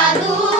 জাদু